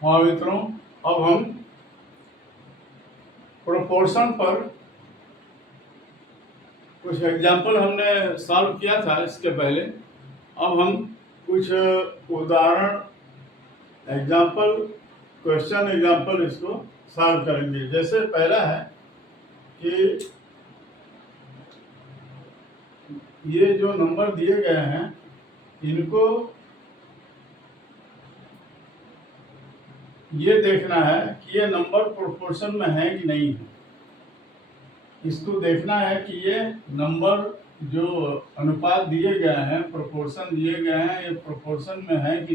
हाँ मित्रों, अब हम प्रोपोर्शन पर कुछ एग्जाम्पल हमने सॉल्व किया था इसके पहले। अब हम कुछ उदाहरण एग्जाम्पल क्वेश्चन एग्जाम्पल इसको सॉल्व करेंगे। जैसे पहला है कि ये जो नंबर दिए गए हैं इनको ये देखना है कि ये नंबर प्रोपोर्शन में है कि नहीं है। इसको देखना है कि ये नंबर जो अनुपात दिए गए हैं, प्रोपोर्शन दिए गए हैं, ये प्रोपोर्शन में है कि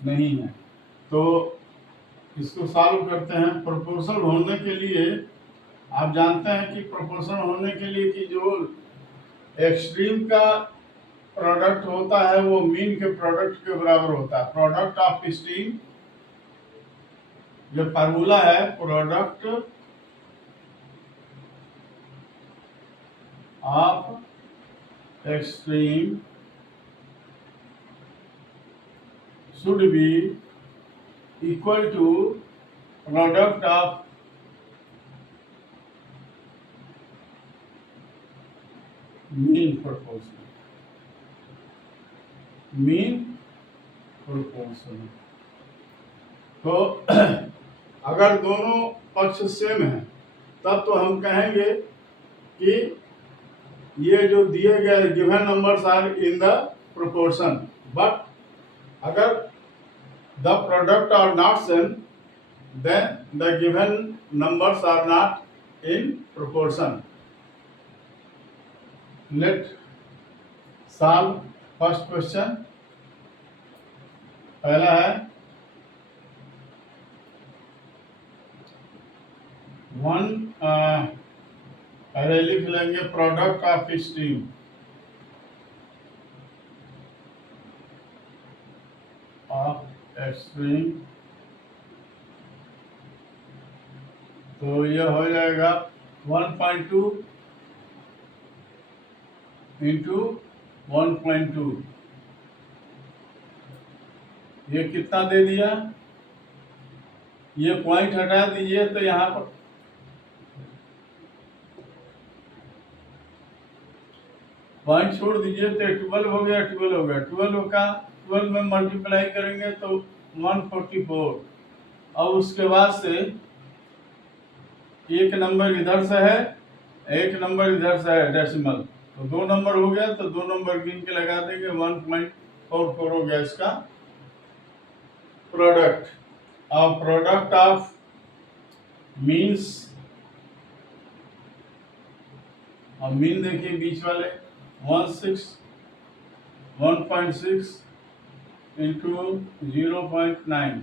नहीं है। तो इसको सॉल्व करते हैं। प्रोपोर्शन होने के लिए आप जानते हैं कि प्रोपोर्शन होने के लिए कि जो एक्सट्रीम का प्रोडक्ट होता है वो मीन के प्रोडक्ट के बराबर होता है। प्रोडक्ट ऑफ एक्सट्रीम जो फार्मूला है, product of extreme should be equal to product of mean proportion। तो अगर दोनों पक्ष सेम है तब तो हम कहेंगे कि ये जो दिए गए given numbers are in the proportion. But अगर the product are not same, then the given numbers are not in proportion। Let solve first question। पहला है पहले लिख लेंगे product of stream of extreme. तो यह हो जाएगा 1.2 इंटू 1.2। ये कितना दे दिया? ये पॉइंट हटा दीजिए तो यहाँ पर पॉइंट छोड़ दीजिए तो 12 हो गया। 12 हो गया। 12 का 12 में मल्टीप्लाई करेंगे तो 144। और उसके बाद से एक नंबर इधर से है, एक नंबर इधर से है डेसिमल, तो दो नंबर हो गया। तो दो नंबर गिन के लगा देंगे। 1.44 हो गया इसका प्रोडक्ट। और प्रोडक्ट ऑफ मीन्स, और मीन देखिए बीच वाले 1.6 इंटू 0.9।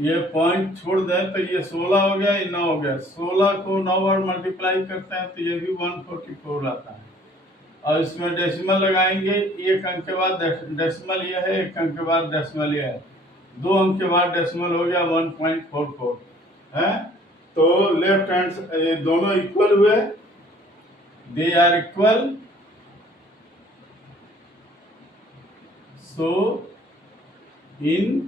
ये पॉइंट छोड़ दें तो ये 16 हो गया, ये 9 हो गया। 16 को 9 बार मल्टीप्लाई करते हैं तो ये भी 144 आता है। और इसमें डेसिमल लगाएंगे। एक अंक के बाद डेसिमल ये है, एक अंक के बाद डेसिमल ये है, दो अंक के बाद डेसिमल हो गया 1.44 है। तो लेफ्ट हैंड ये दोनों इक्वल हुए, they are equal. So in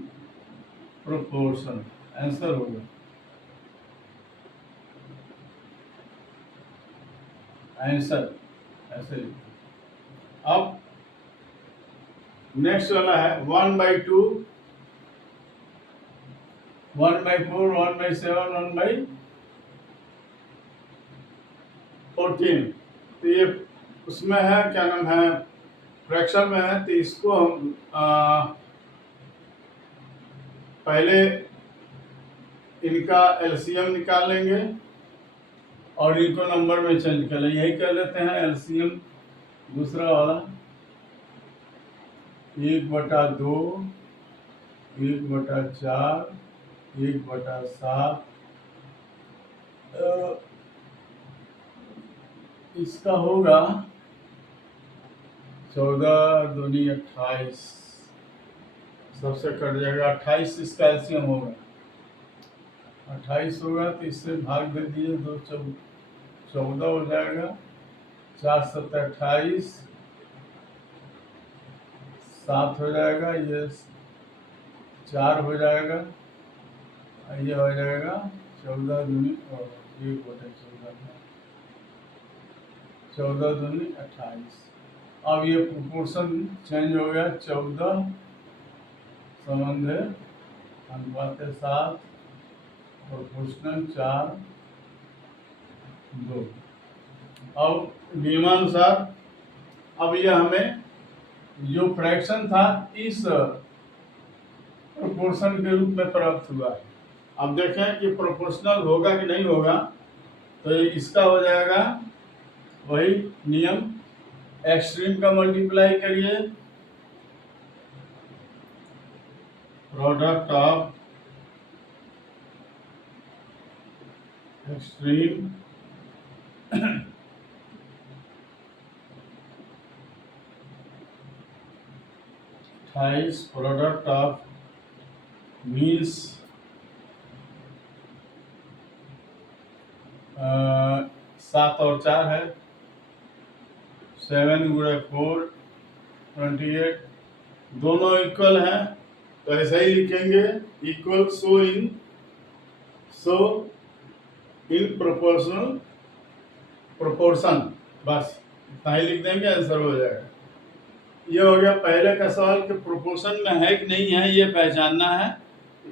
proportion answer होगा। आंसर ऐसे। अब नेक्स्ट वाला है 1/2, 1/4, 1/7, 1/14। तो ये उसमें है, क्या नाम है, फ्रैक्शन में है। तो इसको हम पहले इनका एलसीएम निकाल लेंगे और इनको नंबर में चेंज कर लेंगे। यही कर लेते हैं एलसीएम दूसरा वाला। 1/2, 1/4, 1/7। इसका होगा 14 दूनी 28, सबसे कट जाएगा 28। इसका एलसीएम होगा 28 होगा। तो इससे भाग दे दिए, 2 14 हो जाएगा। 4 7 28, 7 हो जाएगा। ये 4 हो जाएगा, ये हो जाएगा 14 दूनी और 1/14, 14 दूनी 28। अब ये प्रोपोर्शन चेंज हो गया, 14 संबंध है अनुपात 7 प्रोपोर्शनल 4 2। अब नियमानुसार अब ये हमें जो फ्रैक्शन था इस प्रोपोर्शन के रूप में प्राप्त हुआ है। अब देखें कि प्रोपोर्शनल होगा कि नहीं होगा, तो इसका हो जाएगा वही नियम, एक्सट्रीम का मल्टीप्लाई करिए, product of extreme product of means 7 और 4 है, 7 × 4 28, दोनों इक्वल हैं तो ऐसा ही लिखेंगे, इक्वल सो इन प्रोपोर्शन, बस इतना ही लिख देंगे, आंसर हो जाएगा। ये हो गया पहले का सवाल कि प्रोपोर्शन में है कि नहीं है ये पहचानना है,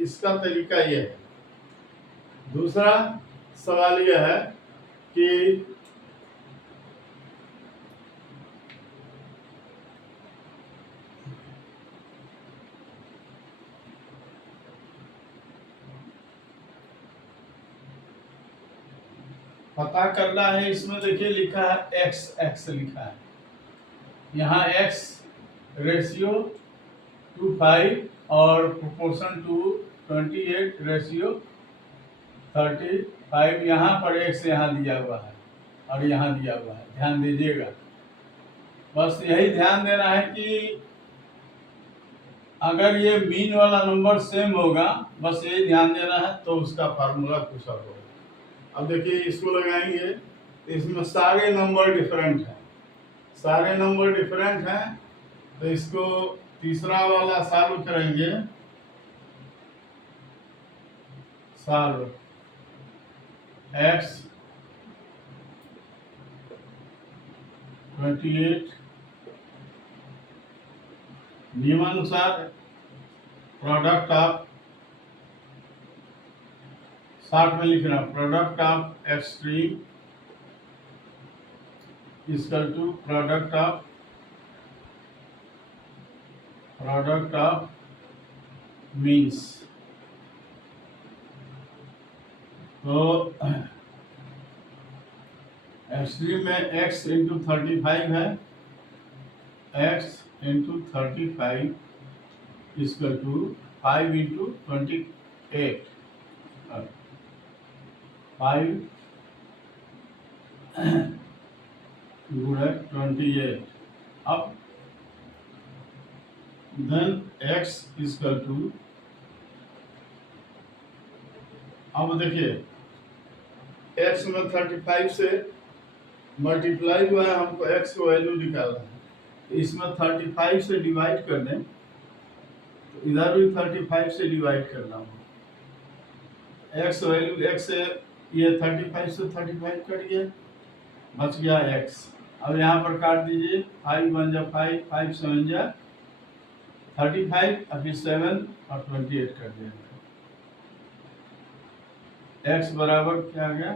इसका तरीका ये है। दूसरा सवाल ये है कि पता करना है, इसमें देखिए लिखा है x लिखा है, यहाँ x रेशियो 2:5 और प्रोपोर्शन टू 28 रेशियो 35, यहाँ पर x यहाँ दिया हुआ है और यहाँ दिया हुआ है, ध्यान दीजिएगा। बस यही ध्यान देना है कि अगर ये मीन वाला नंबर सेम होगा, बस यही ध्यान देना है, तो उसका फार्मूला कुछ और होगा। अब देखिए इसको लगाएंगे, इसमें सारे नंबर डिफरेंट हैं, सारे नंबर डिफरेंट हैं, तो इसको तीसरा वाला सॉल्व करेंगे, सॉल्व x 28 नियमानुसार प्रोडक्ट ऑफ, शॉर्ट में लिखना, product of extreme equal to product of means. तो एक्सट्रीम में x × 35 है, x × 35 इक्वल टू 5 × 28, 5 × 28। अब देन x इक्वल टू, अब देखिए x में 35 से मल्टीप्लाई हुआ है, हमको x को वैल्यू निकालना है, तो इसमें 35 से डिवाइड कर दें, तो इधर भी 35 से डिवाइड करना होगा। x वैल्यू, x से ये 35 से 35 कट गया, बच गया x। अब यहाँ पर काट दीजिए, 5 × 1 = 5, 5 × 7 = 35, और फिर 7 और 28 कर दिया, x बराबर क्या आ गया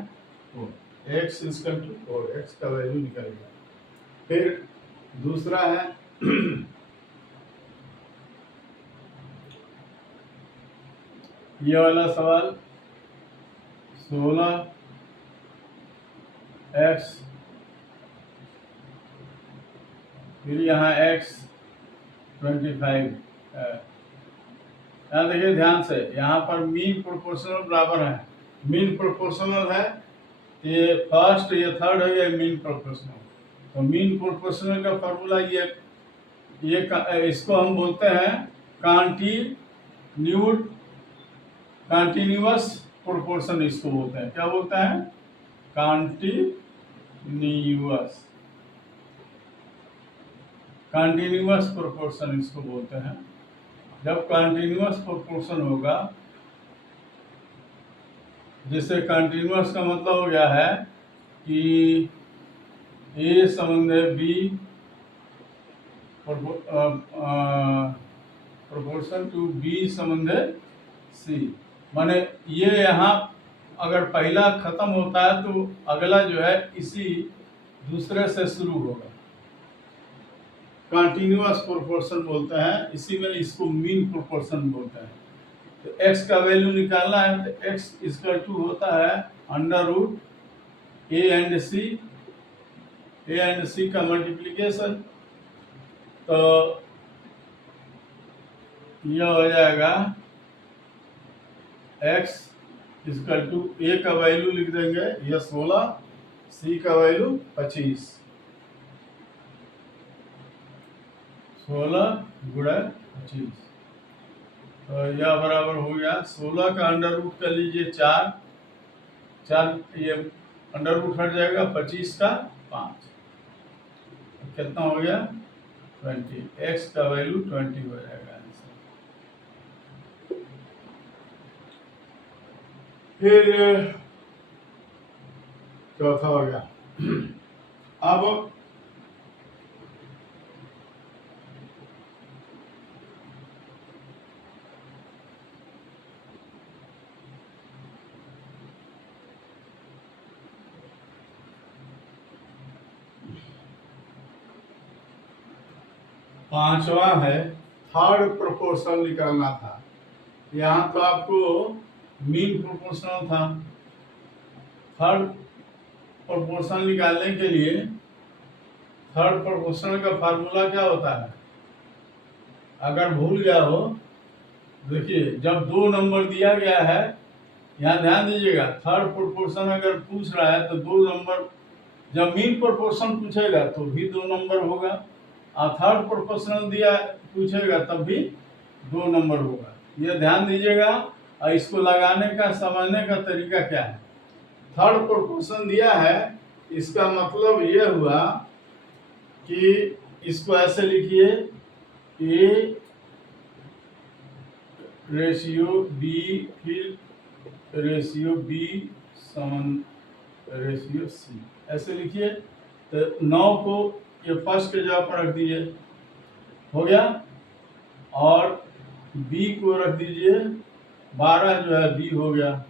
4, x इक्वल टू 4, x का वैल्यू निकल गया। फिर दूसरा है ये वाला सवाल, 16x, फिर यहाँ x 25। यहाँ देखिए ध्यान से, यहाँ पर मीन प्रोपोर्शनल बराबर है, मीन प्रोपोर्शनल है, ये फर्स्ट ये थर्ड है, ये मीन प्रोपोर्शनल। तो मीन प्रोपोर्शनल का फॉर्मूला ये इसको हम बोलते हैं कॉन्टिन्यूअस प्रोपोर्शन, इसको बोलते हैं, क्या बोलते हैं, कॉन्टिन्यूअस प्रोपोर्शन इसको बोलते हैं। जब कंटिन्यूअस प्रोपोर्शन होगा, जिससे कंटिन्यूअस का मतलब हो गया है कि ए संबंध है बी प्रोपोर्शन टू बी संबंध है सी। माने ये यहाँ अगर पहला खत्म होता है तो अगला जो है इसी दूसरे से शुरू होगा। कंटिन्यूअस प्रोपोर्शन बोलते हैं, इसी में इसको मीन प्रोपोर्शन बोलते हैं। तो x का वैल्यू निकालना है तो x इक्वल टू होता है अंडर रूट ए एंड सी का मल्टीप्लिकेशन। तो यह हो जाएगा x इक्वल टू ए का वैल्यू लिख देंगे यह 16, सी का वैल्यू 25, 16 गुणा 25। तो यह बराबर हो गया 16 का अंडर रूट कर लीजिए 4, ये अंडर रूट हट जाएगा, 25 का 5, कितना हो गया 20। x का वैल्यू 20 हो जाएगा आंसर। फिर चौथा हो गया। अब 5वां है थर्ड प्रोपोर्शन निकालना था। यहाँ तो आपको मीन प्रोपोर्शनल था। थर्ड प्रोपोर्शन निकालने के लिए थर्ड प्रोपोर्शनल का फार्मूला क्या होता है, अगर भूल गया हो, देखिए जब 2 नंबर दिया गया है, यहाँ ध्यान दीजिएगा, थर्ड प्रोपोर्शन अगर पूछ रहा है तो 2 नंबर, जब मीन प्रोपोर्शन पूछेगा तो भी 2 नंबर होगा, और थर्ड प्रोपोर्शनल दिया पूछेगा तब भी 2 नंबर होगा। यह ध्यान दीजिएगा। और इसको लगाने का समझने का तरीका क्या है, थर्ड प्रोपोर्शन दिया है, इसका मतलब यह हुआ कि इसको ऐसे लिखिए ए रेशियो बी, फिर रेशियो बी समान रेशियो सी, ऐसे लिखिए। तो 9 को ये फर्स्ट के जगह पर रख दीजिए, हो गया, और बी को रख दीजिए 12 जो है बी हो गया,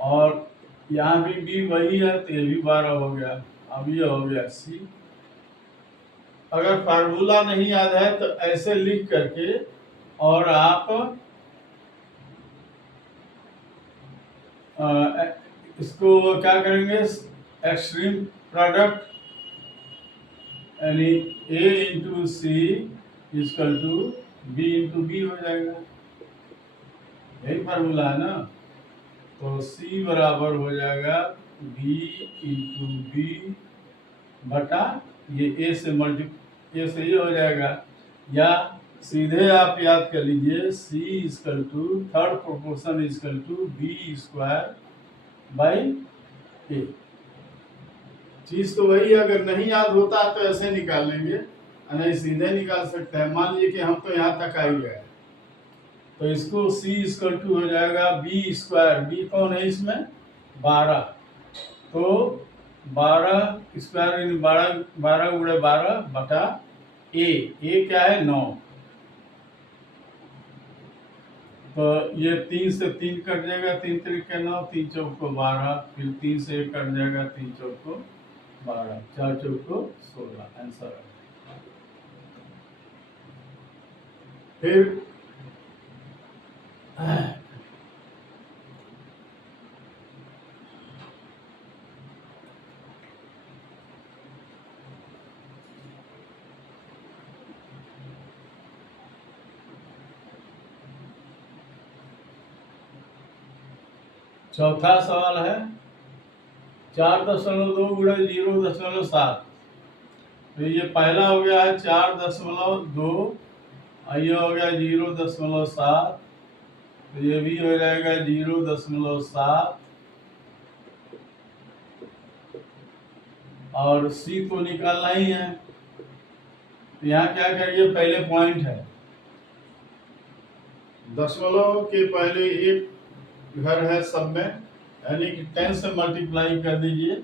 और यहाँ भी बी वही है तो ये भी 12 हो गया। अब ये हो गया सी। अगर फार्मूला नहीं याद है तो ऐसे लिख करके और आप इसको क्या करेंगे, एक्सट्रीम प्रोडक्ट, यानी a into C equal to B into B हो जाएगा। यही फार्मूला है ना। तो c बराबर हो जाएगा b इंटू बी बटा ये a से a से ये हो जाएगा, या सीधे आप याद कर लीजिए c equal to third proportion equal to B square by A. चीज तो वही है, अगर नहीं याद होता तो ऐसे निकाल लेंगे, नहीं सीधे निकाल सकते हैं। मान लीजिए कि हम तो यहाँ तक आ ही गए, तो इसको c इक्वल टू हो जाएगा बी स्क्वायर, बी कौन है इसमें 12, तो 12 स्क्वायर यानी 12 गुणे 12 बटा ए क्या है 9। तो ये 3 से 3 कट जाएगा, 3 3 9, 3 चौक को 12, फिर 3 से 1 कट जाएगा, 3 चौक को 12, 4 चौक को 16, आंसर। फिर चौथा सवाल है 4.2 गुणे 0.7। तो ये पहला हो गया है 4.2, ये हो गया 0.7, तो ये भी हो जाएगा 0.7, और c तो निकालना ही है, तो यहाँ क्या करिए, पहले पॉइंट है, दशमलव के पहले एक घर है सब में, यानी कि 10 से मल्टीप्लाई कर दीजिए,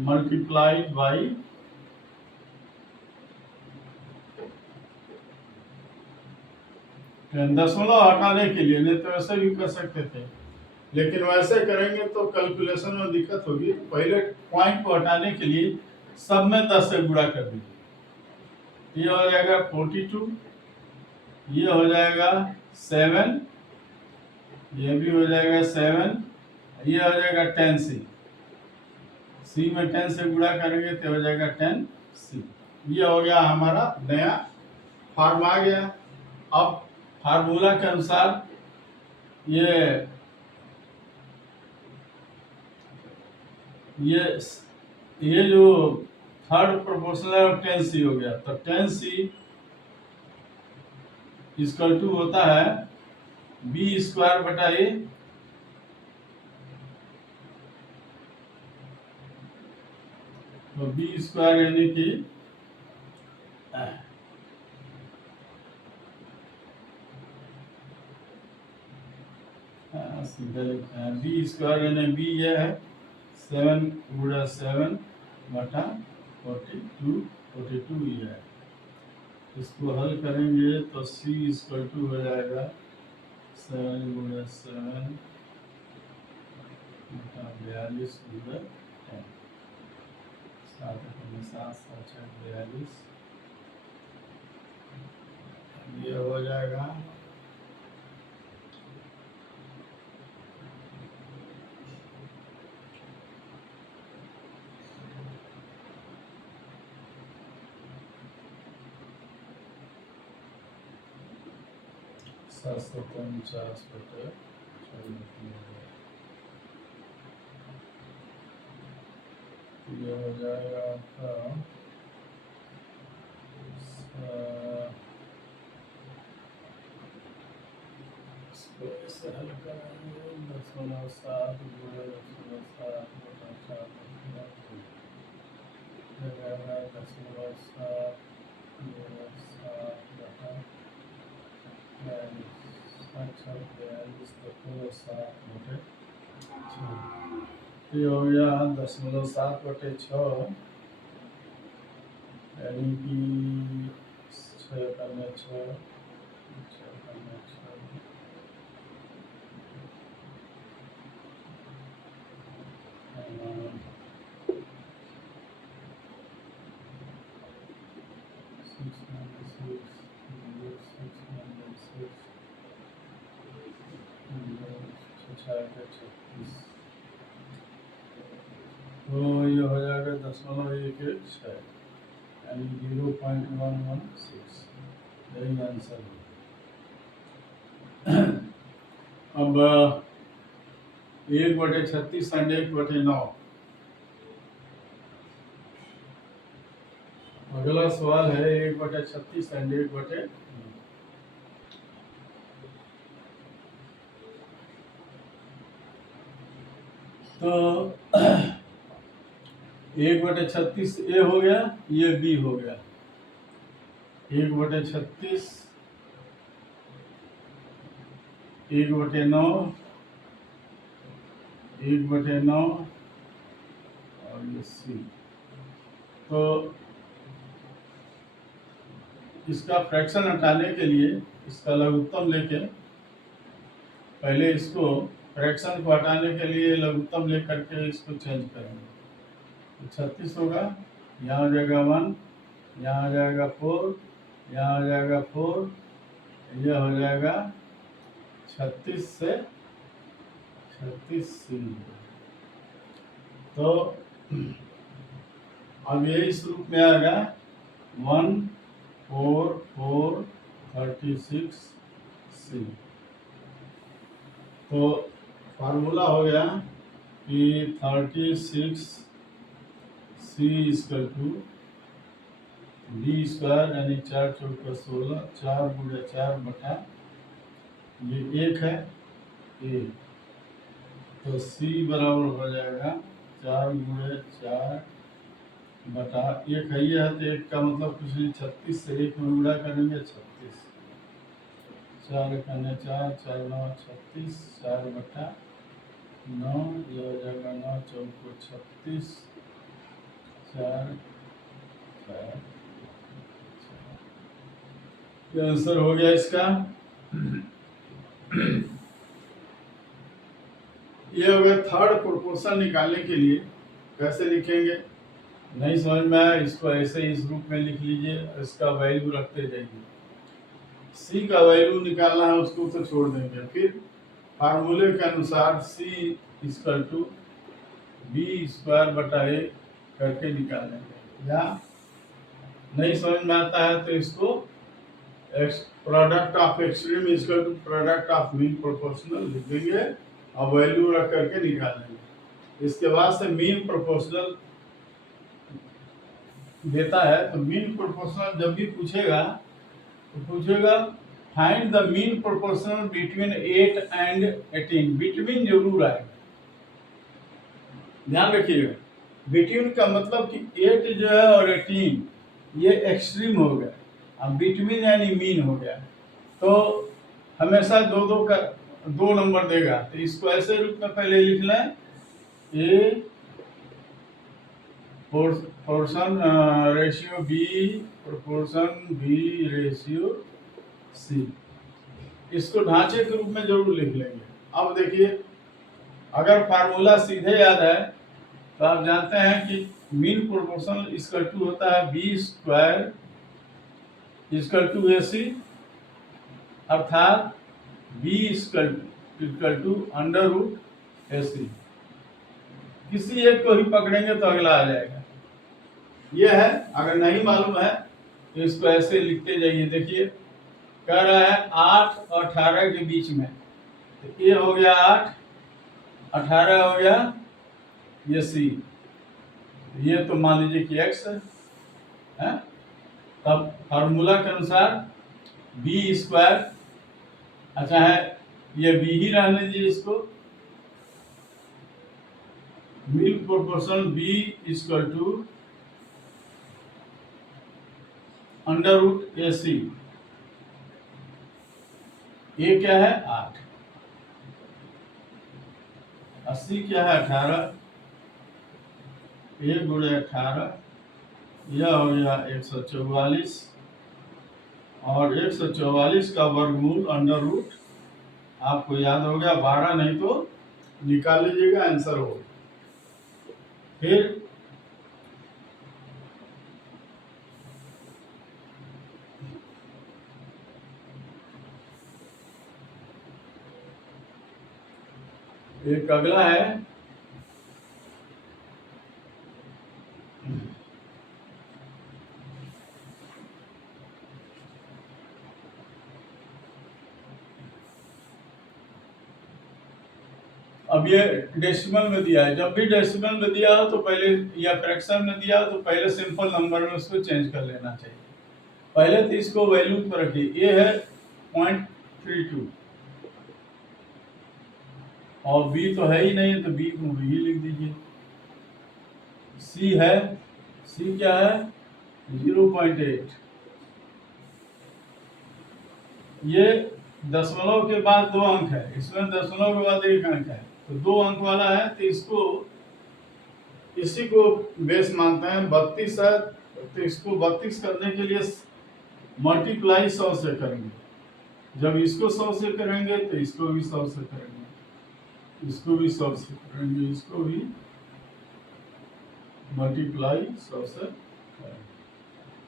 मल्टीप्लाइड बाई दशमलव हटाने के लिए, नहीं तो ऐसे भी कर सकते थे, लेकिन वैसे करेंगे तो कैलकुलेशन में दिक्कत होगी। तो पहले पॉइंट को हटाने के लिए सब में 10 से गुणा कर दीजिए। ये हो जाएगा 42, ये हो जाएगा 7, ये भी हो जाएगा 7, ये हो जाएगा 10C, C में 10 से गुणा करेंगे तो हो जाएगा 10C। ये हो गया हमारा नया फॉर्म आ गया। अब फार्मूला के अनुसार ये जो थर्ड प्रोपोर्शनल 10C हो गया, तो 10C इक्वल टू होता है B स्क्वायर बटा A, तो B स्क्वायर यानी कि B स्क्वायर यानी B ये है 7 गुणा 7 बटा 42 ये है। इसको हल करेंगे तो C इक्वल टू हो जाएगा 7 गुणा 7 बटा 42 गुणा 10, 7 42, ये हो जाएगा 749 बटे 14, ये हो जाएगा आपका इसको ऐसे हल करेंगे 10.7 गुणा 10.7 बटा 4 जाएगा 10.7 गुणा 7 बटा 42, 7 बटे 6, ये हो गया 10.7 बटे 6, यानी कि 6 करने 6 करने 6 तो ये हो जाएगा 0.116, यानी 0.116, यही आंसर है। अब 1/36 एंड 1/9, अगला सवाल है 1/36 एंड 1/9। तो 1/36 ए हो गया, ये बी हो गया, 1/36 1/9 1/9 और ये सी। तो इसका फ्रैक्शन हटाने के लिए इसका लघुत्तम लेके, पहले इसको फ्रैक्शन को हटाने के लिए लघुत्तम लेकर के इसको चेंज करेंगे। तो 36 होगा, यहाँ हो जाएगा 1, यहाँ हो जाएगा 4, यहाँ हो जाएगा 4, यह हो जाएगा 36 से 36C। तो अब ये इस रूप में आएगा 1 4 4 36C। तो फार्मूला हो गया कि 36C equal to D square यानी 4 चौका 16, 4 गुणा 4 बटा ये 1 है A, तो C बराबर हो जाएगा 4 गुणा 4 बटा एक है ये है, तो एक का मतलब कुछ नहीं, 36 से एक में गुणा करेंगे 36, 4 करने 4, 4 9 36, 4 बटा 9, ये हो जाएगा 9 चौको 36, 4 4, ये आंसर हो गया इसका। ये हो गया थर्ड प्रोपोर्शन निकालने के लिए कैसे लिखेंगे, नहीं समझ में आया इसको ऐसे इस रूप में लिख लीजिए, इसका वैल्यू रखते जाइए, सी का वैल्यू निकालना है उसको तो छोड़ देंगे, फिर फार्मूले के अनुसार सी इक्वल टू बी स्क्वायर बटा ए करके निकाल लेंगे, या नहीं समझ में आता है तो इसको product of extreme equal to product of mean proportional लिख देंगे और वैल्यू रख करके निकाल लेंगे। इसके बाद से मीन प्रोपोर्शनल देता है तो मीन प्रोपोर्शनल जब भी पूछेगा तो पूछेगा find the mean proportional between 8 and 18, between जरूर आएगा, ध्यान रखिएगा। बिटवीन का मतलब कि 8 जो है और 18 ये एक्सट्रीम हो गया, अब बिटवीन यानी मीन हो गया, तो हमेशा दो नंबर देगा, तो इसको ऐसे रूप में पहले लिख लें, A proportion ratio B proportion B ratio C, इसको ढांचे के रूप में जरूर लिख लेंगे। अब देखिए अगर फार्मूला सीधे याद है तो आप जानते हैं कि मीन प्रोपोर्शनल इक्वल टू होता है B square equal to A C, अर्थात B equal to under root A C, किसी एक को ही पकड़ेंगे तो अगला आ जाएगा। यह है, अगर नहीं मालूम है तो इसको ऐसे लिखते जाइए। देखिए कह रहा है 8 और 18 के बीच में, तो ये हो गया 8, 18 हो गया ये सी, ये तो मान लीजिए कि x है, तब फार्मूला के अनुसार बी स्क्वायर, अच्छा है ये बी ही रहने दीजिए, इसको mean proportion B equal to under root A C, ये क्या है 8, 80 क्या है 18, 1 गुणे 18, यह हो गया 144, और 144 का वर्गमूल अंडर रूट आपको याद हो गया 12, नहीं तो निकाल लीजिएगा आंसर हो। फिर एक अगला है अब ये डेसिमल में दिया है, जब भी डेसिमल में दिया हो तो पहले, या फ्रैक्शन में दिया हो तो पहले सिंपल नंबर में उसको चेंज कर लेना चाहिए। पहले तो इसको वैल्यू पर रखिए, ये है 0.32 और बी तो है ही नहीं, तो बी को भी लिख दीजिए। सी है, सी क्या है 0.8, ये दशमलव के बाद 2 अंक है, इसमें दशमलव के बाद 1 अंक है, तो 2 अंक वाला है, तो इसको इसी को बेस मानते हैं। 32 है तो इसको 32 करने के लिए मल्टीप्लाई 100 से करेंगे, जब इसको 100 से करेंगे तो इसको भी 100 से करेंगे, इसको भी 100 से करेंगे, इसको भी मल्टीप्लाई 100 से करेंगे।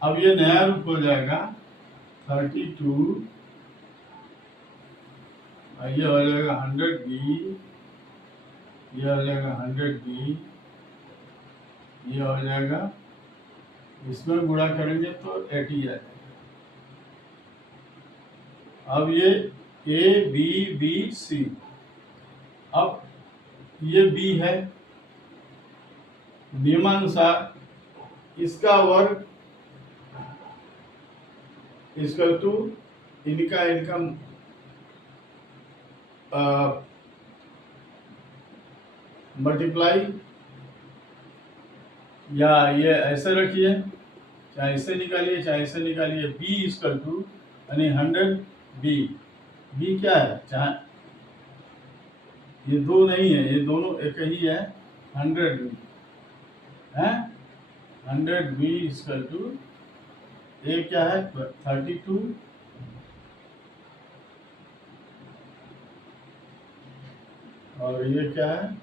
अब ये नया रूप हो जाएगा 32, ये हो जाएगा 100b, ये हो जाएगा 100b, ये हो जाएगा, इसमें गुणा करेंगे तो 80 आ जाएगा। अब ये ए बी बी सी, अब ये बी है, नियमानुसार इसका वर्ग इक्वल टू इनका इनकम मल्टीप्लाई या ये ऐसे रखिए, चाहे ऐसे निकालिए चाहे ऐसे निकालिए। बी इक्वल टू यानी 100 बी। बी क्या है, चाहे ये दो नहीं है, ये दोनों एक ही है। 100 बी है, 100 बी इक्वल टू ए क्या है 32 और ये क्या है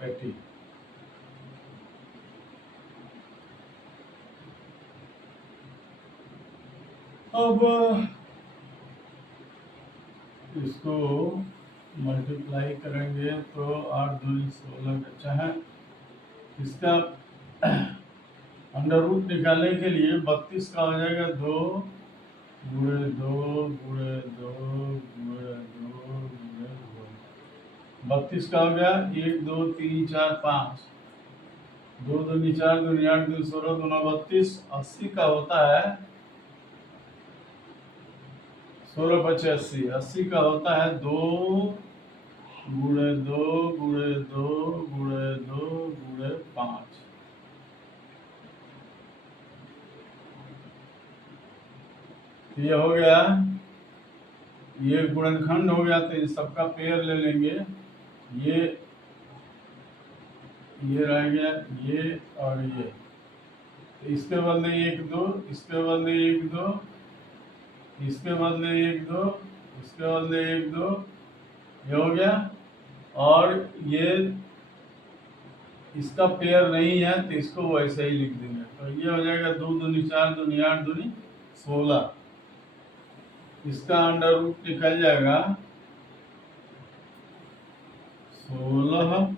30। अब इसको मल्टीप्लाई करेंगे तो 8 दूनी 16 बचा है। इसका अंडर रूट निकालने के लिए 32 का हो जाएगा 2 गुणे 2 गुणे 2 गुणे 2 गुणे 2। 32 का हो गया 1 2 3 4 5, 2 दूनी 4 दूनी 8 दूनी 16 दूना 32। 80 का होता है 16 25 80। 80 का होता है 2 गुणे 2 गुणे 2 गुणे 2 गुणे 5। ये हो गया, ये गुणनखंड हो गया। तो इन सबका पेयर ले लेंगे। ये रह गया ये और ये, तो इसके बदले 1 2, इसके बदले 1 2, इसके बदले 1 2, इसके बदले 1 2, ये हो गया। और ये इसका पेयर नहीं है तो इसको वैसे ही लिख देंगे। तो ये हो जाएगा 2 दूनी 4 दूनी 8 दूनी 16। इसका अंडर रूट निकल जाएगा 16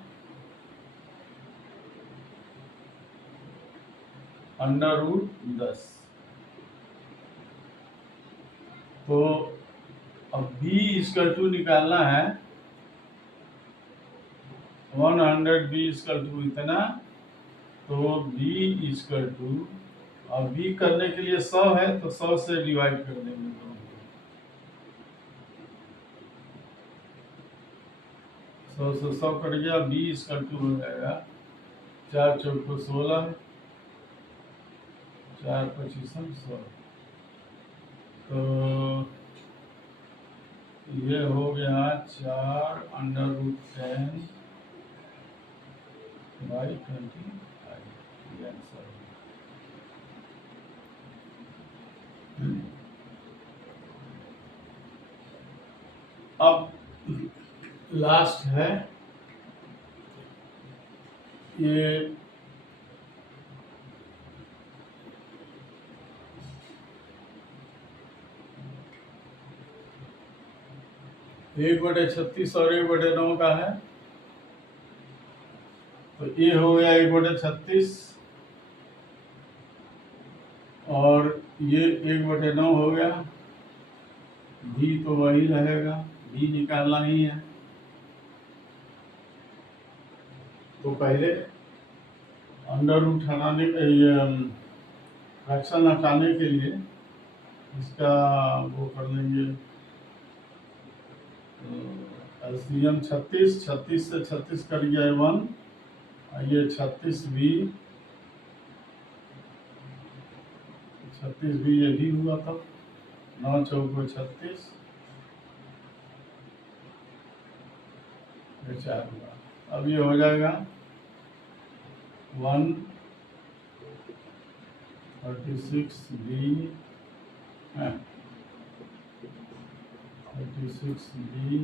अंडर रूट 10। तो अब बी इक्वल टू निकालना है 100 बी इक्वल टू इतना। तो बी इक्वल टू, अब बी करने के लिए 100 है तो 100 से डिवाइड कर देंगे। 100 से 100 कट गया, बी इक्वल टू हो जाएगा 4 चौक 16, 4 25 100। तो ये हो गया 4 अंडर रूट 10 बाई 25। ये आंसर अब लास्ट है ये, एक बटे 36 और 1/9 का है। तो ये हो गया 1/36 और ये 1/9 हो गया। भी तो वही रहेगा, भी निकालना ही है। तो पहले अंडर रूट हटाने फ्रैक्शन हटाने के लिए इसका वो कर लेंगे। एलसीएम 36, 36 से 36 कर गया 1, ये 36 भी ये भी हुआ था। 9 चौक 36, ये 4 हुआ। अब ये हो जाएगा 136 बी 36 बी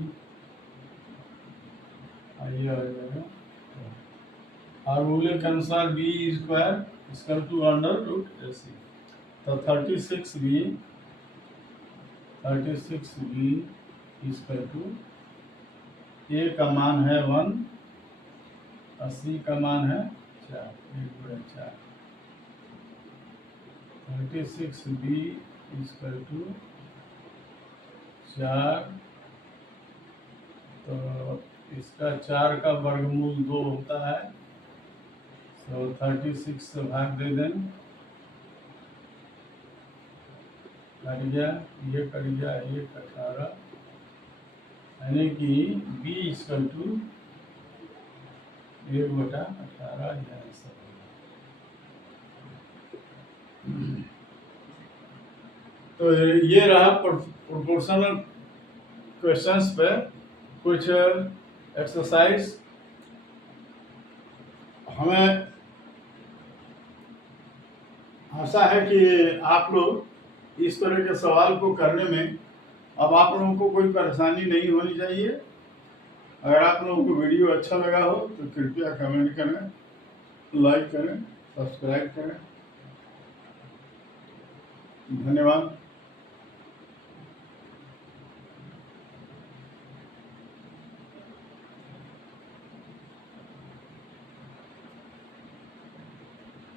आइए आ जाएगा। फार्मूले के अनुसार B square equal to under root AC। तो 36 बी इक्वल टू ए का मान है 1, 80 का मान है 4, 1/4। 36 बी इक्वल टू 4। तो इसका 4 का वर्गमूल 2 होता है। तो 36 से भाग दे दें, कट गया, ये कट गया, ये 18, यानी कि बी इक्वल टू 1/18 ये आंसर होगा। तो ये रहा प्रोपोर्शनल क्वेश्चंस पे कुछ एक्सरसाइज। हमें आशा है कि आप लोग इस तरह के सवाल को करने में अब आप लोगों को कोई परेशानी नहीं होनी चाहिए। अगर आप लोगों को वीडियो अच्छा लगा हो तो कृपया कमेंट करें, लाइक करें, सब्सक्राइब करें। धन्यवाद।